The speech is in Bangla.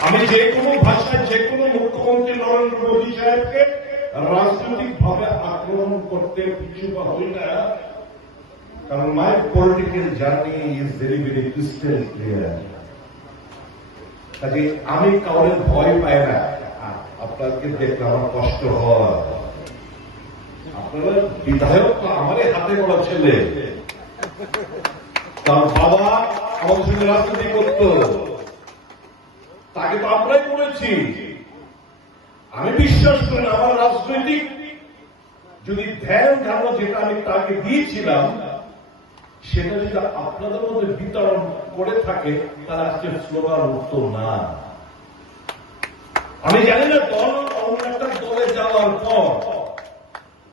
আমি যে কোনো ভাষায়, যে কোনো মুখ্যমন্ত্রী নরেন্দ্র মোদী সাহেবকে রাজনৈতিক ভাবে আক্রমণ করতে না, কারণ my political journey is very very crystal clear কাজে আমি কাউরে ভয় পাই না। আ- আপনাকে দেখলে আমার কষ্ট হয়। আপনারা বিধায়ক তো আমারই হাতে গড়া ছেলে। তার বাবা আমাদের সঙ্গে রাজনীতি করত। তাকে তো আমরাই করেছি। আমি বিশ্বাস করি আমার রাজনৈতিক যদি ধ্যান, ধারণা যেটা আমি তাকে দিয়েছিলাম, সেটা যদি আপনাদের মধ্যে বিতরণ করে থাকে, তাহলে আজকে স্লোগান উত্তর না। আমি জানি না দল অন্য একটা দলে যাওয়ার